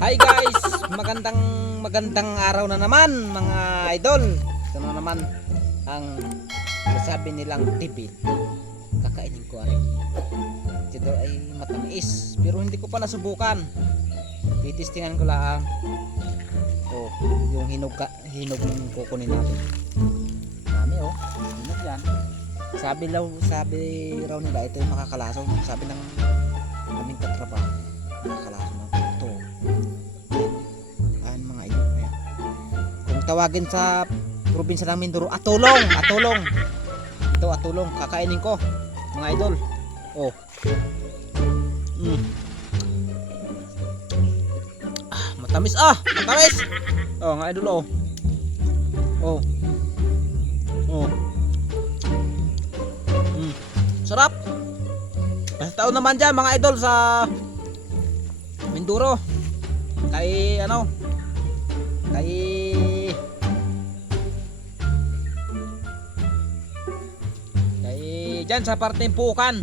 Hi guys! Magandang magandang araw na naman mga idol. Ito na naman ang sasabi nilang tibit. Kakainin ko ay. Ito ay matamis pero hindi ko pa nasubukan. Titistingan ko lang. Oh, yung hinog ka, hinog yung kukunin natin. Dami oh. Hinog yan. Sabi raw, sabi raw nila ito yung makakalason. Sabi ng aming katrabaho. Makakalason ng tawagin sa probinsya ng Mindoro, atulong, atulong. Ito atulong, kakainin ko. Mga idol. Oh. Mm. Ah, matamis ah, matamis. Oh, mga idol oh. Oh. Oh. Mm. Sarap. Basta taon naman dyan mga idol sa Minduro kay ano kay dyan sa parte ng Pukan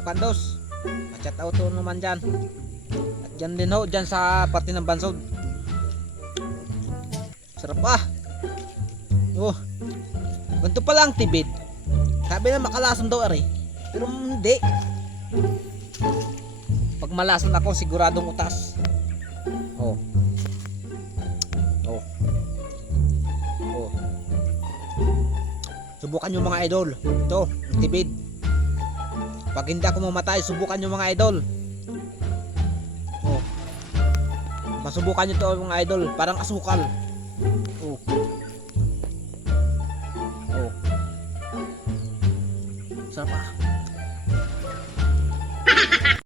Pukan dos. Chat out to naman dyan. At dyan din ho dyan sa parte ng Bansod. Sarap ah. Oh. Ganito pa lang tibid sabi na makalason daw ari pero hindi. Pag malason ako siguradong utas. Oh subukan nyo mga idol. Ito tibid. Pag hindi ako mamatay subukan nyo mga idol. Oh. Masubukan nyo to mga idol. Parang asukal. Oh. Oh. Sarap ah